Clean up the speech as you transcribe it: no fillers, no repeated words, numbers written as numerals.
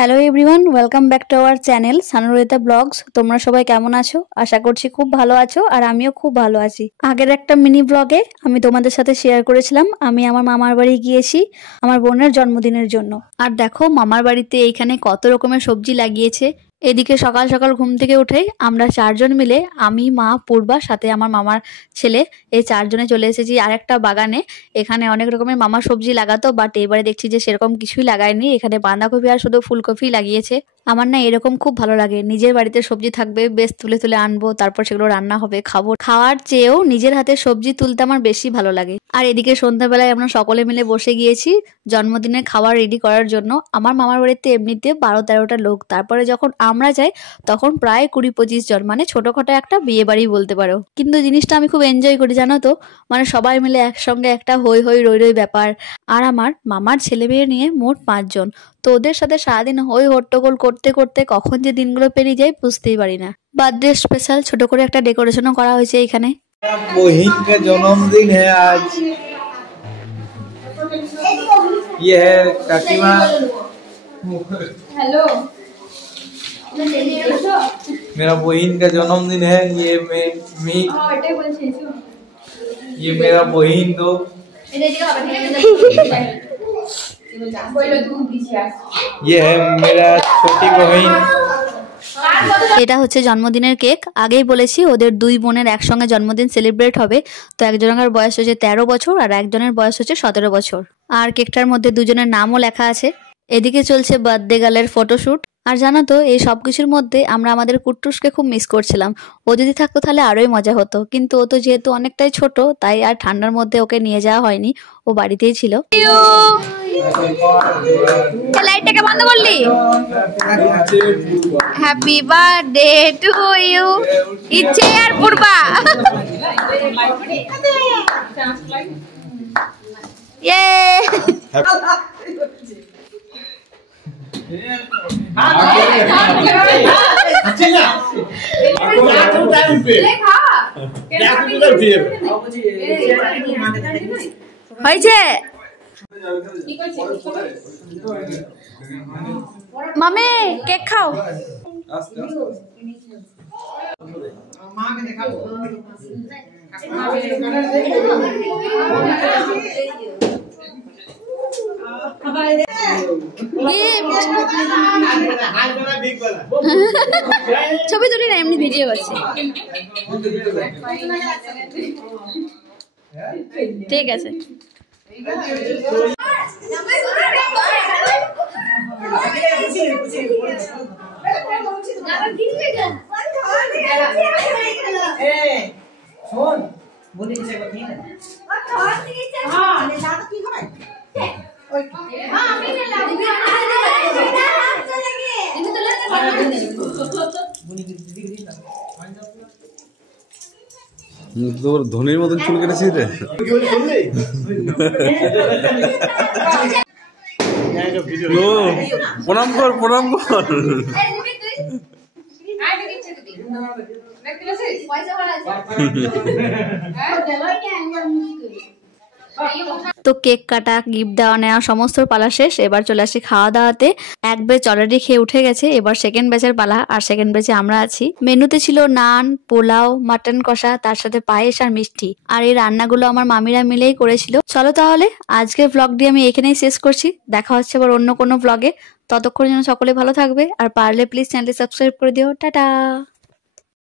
Hello everyone, welcome back to our channel Sanurita vlogs. তোমরা সবাই কেমন আছো? আশা করছি খুব ভালো আছো, আর আমিও খুব ভালো আছি। আগের একটা মিনি ব্লগে আমি তোমাদের সাথে শেয়ার করেছিলাম আমি আমার মামার বাড়ি গিয়েছি আমার বোনের জন্মদিনের জন্য। আর দেখো মামার বাড়িতে এইখানে কত রকমের সবজি লাগিয়েছে। এদিকে সকাল সকাল ঘুম থেকে উঠেই আমরা চারজন মিলে, আমি, মা, পূর্বা, সাথে আমার মামার ছেলে, এই চারজনে চলে এসেছি আরেকটা বাগানে। এখানে অনেক রকমের মামা সবজি লাগাতো, বাট এবারে দেখছি যে সেরকম কিছুই লাগায়নি। এখানে বাঁধাকপি আর শুধু ফুলকপি লাগিয়েছে। আমার না এরকম খুব ভালো লাগে, নিজের বাড়িতে সবজি থাকবে, বেশ তুলে তুলে আনবো, তারপর সেগুলো রান্না হবে, খাবো। খাওয়ার চেয়েও নিজের হাতে সবজি তুলতে আমার বেশি ভালো লাগে। আর এদিকে সন্ধ্যাবেলায় আমরা সকলে মিলে বসে গিয়েছি জন্মদিনের খাবার রেডি করার জন্য। আমার মামার বাড়িতে এমনিতে 12-13টা লোক, তারপরে যখন আমরা যাই তখন প্রায় 20-25 জন, মানে ছোটখাটো একটা বিয়ে বাড়ি বলতে পারো। কিন্তু জিনিসটা আমি খুব এনজয় করি, জানো তো, মানে সবাই মিলে একসঙ্গে একটা হই হই রই রই ব্যাপার। আর আমার মামার ছেলে মেয়ে নিয়ে মোট 5 জন, তো ওদের সাথে সারাদিন হই হট্টগোল করতে করতে কখন যে দিনগুলো পেরিয়ে যায় বুঝতেই পারি না। বার্থডে স্পেশাল ছোট করে একটা ডেকোরেশনও করা হয়েছে এখানে। बहन का जन्मदिन है आज। ये है काकीमा। हेलो, मेरा बहन का जन्मदिन है। ये मेरा बहन तो ये है मेरा छोटी बहन। এটা হচ্ছে জন্মদিনের কেক। আগেই বলেছি ওদের 2 বোনের একসঙ্গে জন্মদিন সেলিব্রেট হবে। তো একজনের বয়স হচ্ছে 13 বছর আর একজনের বয়স হচ্ছে 17 বছর। আর কেকটার মধ্যে দুজনের নামও লেখা আছে। এদিকে চলছে বার্থডে গার্লের ফটোশুট। আর জানো তো, এই সব কিছুর মধ্যে আমরা আমাদের কুট্টুসকে খুব মিস করছিলাম। ও যদি থাকতো তাহলে আরোই মজা হতো, কিন্তু ও তো যেহেতু অনেকটাই ছোট, তাই আর ঠান্ডার মধ্যে ওকে নিয়ে যাওয়া হয়নি, ও বাড়িতেই ছিল। লাইটটাকে বন্ধ করলি? Happy birthday to you. ইচ্ছে আর পূর্বা। ইয়ে হয়েছে মামে, কেক খাও। ছবি তুলি না, এমনি ভিডিও করছি। ঠিক আছে। তোর ধনির মতন চুল কেটেছিস রে। প্রণাম কর, প্রণাম কর। তো কেক কাটা, গিফট দেওয়া নেওয়া সমস্ত পালা শেষ। এবার চলে আসি খাওয়া দাওয়াতে। এক ব্যাচ অলরেডি খেয়ে উঠে গেছে, এবার সেকেন্ড ব্যাচের পালা। আর সেকেন্ড ব্যাচে আমরা আছি। মেনুতে ছিল নান, পোলাও, মাটন কষা, তার সাথে পায়েস আর মিষ্টি। আর এই রান্নাগুলো আমার মামিরা মিলেই করেছিল। চলো তাহলে আজকের ব্লগটি আমি এখানেই শেষ করছি। দেখা হচ্ছে আবার অন্য কোনো ব্লগে। ততক্ষণ যেন সকলে ভালো থাকবে, আর পারলে প্লিজ চ্যানেলটি সাবস্ক্রাইব করে দিও। টাটা।